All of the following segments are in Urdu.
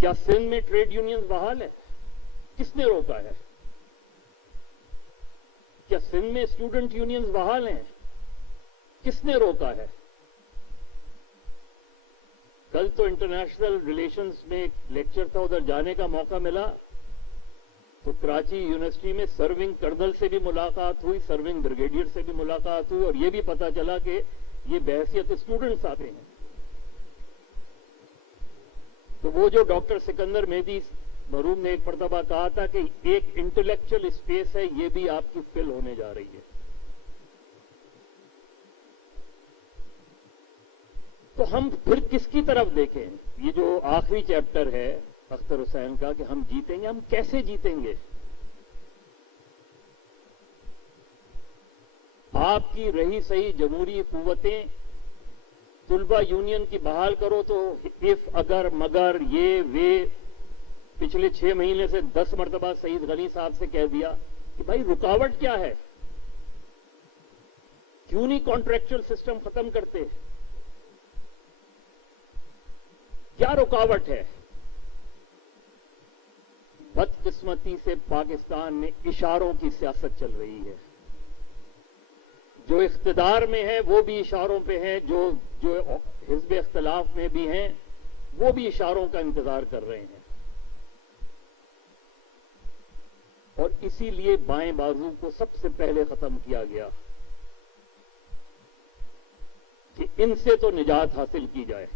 کیا سندھ میں ٹریڈ یونین بحال ہے؟ کس نے روکا ہے؟ کیا سندھ میں اسٹوڈنٹ یونینز بحال ہیں؟ کس نے روکا ہے؟ کل تو انٹرنیشنل ریلیشنز میں ایک لیکچر تھا، ادھر جانے کا موقع ملا تو کراچی یونیورسٹی میں سرونگ کرنل سے بھی ملاقات ہوئی، سرونگ بریگیڈیئر سے بھی ملاقات ہوئی، اور یہ بھی پتا چلا کہ یہ بحیثیت اسٹوڈنٹس آتے ہیں۔ تو وہ جو ڈاکٹر سکندر مہدی مرحوم نے ایک مرتبہ کہا تھا کہ ایک انٹلیکچل اسپیس ہے، یہ بھی آپ کی فل ہونے جا رہی ہے۔ تو ہم پھر کس کی طرف دیکھیں؟ یہ جو آخری چیپٹر ہے اختر حسین کا کہ ہم جیتیں گے، ہم کیسے جیتیں گے؟ آپ کی رہی صحیح جمہوری قوتیں طلبہ یونین کی بحال کرو تو اف اگر مگر یہ پچھلے 6 مہینے سے 10 مرتبہ سعید غنی صاحب سے کہہ دیا کہ بھائی رکاوٹ کیا ہے؟ کیوں نہیں کانٹریکچل سسٹم ختم کرتے؟ کیا رکاوٹ ہے؟ بدقسمتی سے پاکستان میں اشاروں کی سیاست چل رہی ہے۔ جو اقتدار میں ہے وہ بھی اشاروں پہ ہیں، جو حزب اختلاف میں بھی ہیں وہ بھی اشاروں کا انتظار کر رہے ہیں، اور اسی لیے بائیں بازو کو سب سے پہلے ختم کیا گیا کہ ان سے تو نجات حاصل کی جائے۔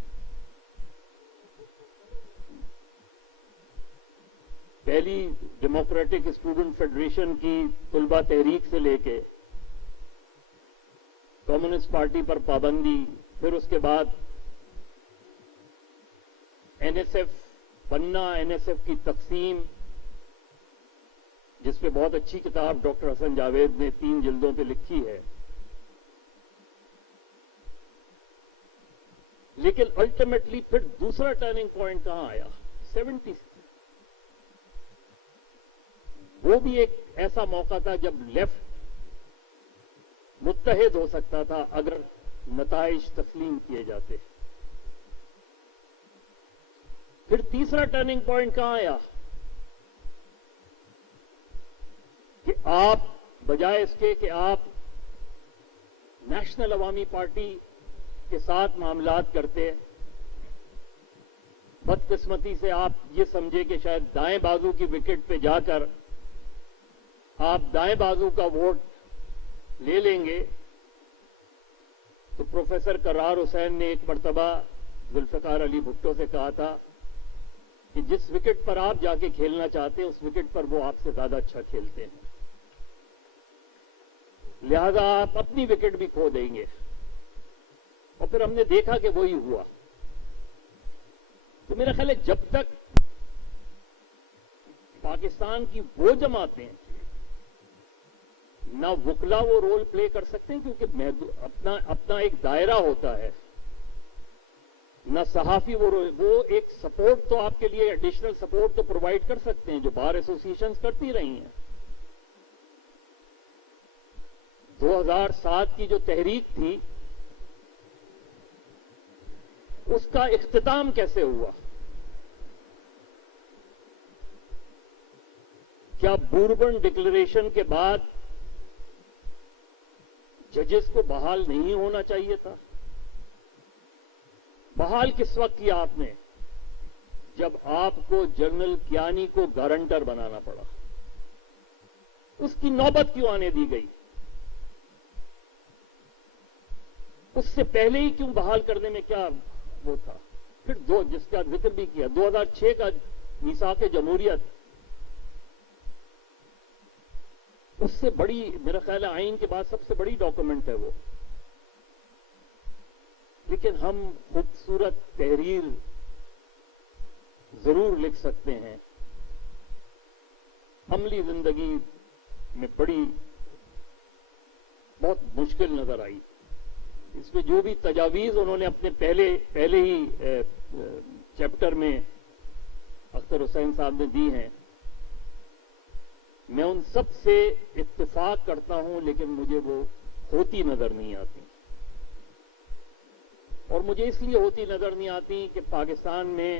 پہلی ڈیموکریٹک اسٹوڈنٹ فیڈریشن کی طلبہ تحریک سے لے کے کمیونسٹ پارٹی پر پابندی، پھر اس کے بعد این ایس ایف بننا، این ایس ایف کی تقسیم، جس پہ بہت اچھی کتاب ڈاکٹر حسن جاوید نے 3 جلدوں پہ لکھی ہے، لیکن الٹیمیٹلی پھر دوسرا ٹرننگ پوائنٹ کہاں آیا؟ 70 وہ بھی ایک ایسا موقع تھا جب لیفٹ متحد ہو سکتا تھا اگر نتائج تسلیم کیے جاتے۔ پھر تیسرا ٹرننگ پوائنٹ کہاں آیا کہ آپ بجائے اس کے کہ آپ نیشنل عوامی پارٹی کے ساتھ معاملات کرتے، بدقسمتی سے آپ یہ سمجھے کہ شاید دائیں بازو کی وکٹ پہ جا کر آپ دائیں بازو کا ووٹ لے لیں گے۔ تو پروفیسر کرار حسین نے ایک مرتبہ ذوالفقار علی بھٹو سے کہا تھا کہ جس وکٹ پر آپ جا کے کھیلنا چاہتے ہیں اس وکٹ پر وہ آپ سے زیادہ اچھا کھیلتے ہیں، لہذا آپ اپنی وکٹ بھی کھو دیں گے۔ اور پھر ہم نے دیکھا کہ وہی ہوا۔ تو میرا خیال ہے جب تک پاکستان کی وہ جماعتیں نہ وکلا وہ رول پلے کر سکتے ہیں، کیونکہ اپنا ایک دائرہ ہوتا ہے، نہ صحافی وہ ایک سپورٹ تو آپ کے لیے ایڈیشنل سپورٹ تو پرووائڈ کر سکتے ہیں جو بار ایسوسیشنز کرتی رہی ہیں۔ 2007 کی جو تحریک تھی اس کا اختتام کیسے ہوا؟ کیا بوربن ڈکلریشن کے بعد ججز کو بحال نہیں ہونا چاہیے تھا؟ بحال کس وقت کیا آپ نے؟ جب آپ کو جنرل کیانی کو گارنٹر بنانا پڑا۔ اس کی نوبت کیوں آنے دی گئی؟ اس سے پہلے ہی کیوں بحال کرنے میں کیا وہ تھا؟ پھر جس کا ذکر بھی کیا 2006 کا میثاق جمہوریت، اس سے بڑی میرا خیال ہے آئین کے بعد سب سے بڑی ڈاکومنٹ ہے وہ، لیکن ہم خوبصورت تحریر ضرور لکھ سکتے ہیں، عملی زندگی میں بہت مشکل نظر آئی۔ اس میں جو بھی تجاویز انہوں نے اپنے پہلے ہی چیپٹر میں اختر حسین صاحب نے دی ہیں، میں ان سب سے اتفاق کرتا ہوں، لیکن مجھے وہ ہوتی نظر نہیں آتی۔ اور مجھے اس لیے ہوتی نظر نہیں آتی کہ پاکستان میں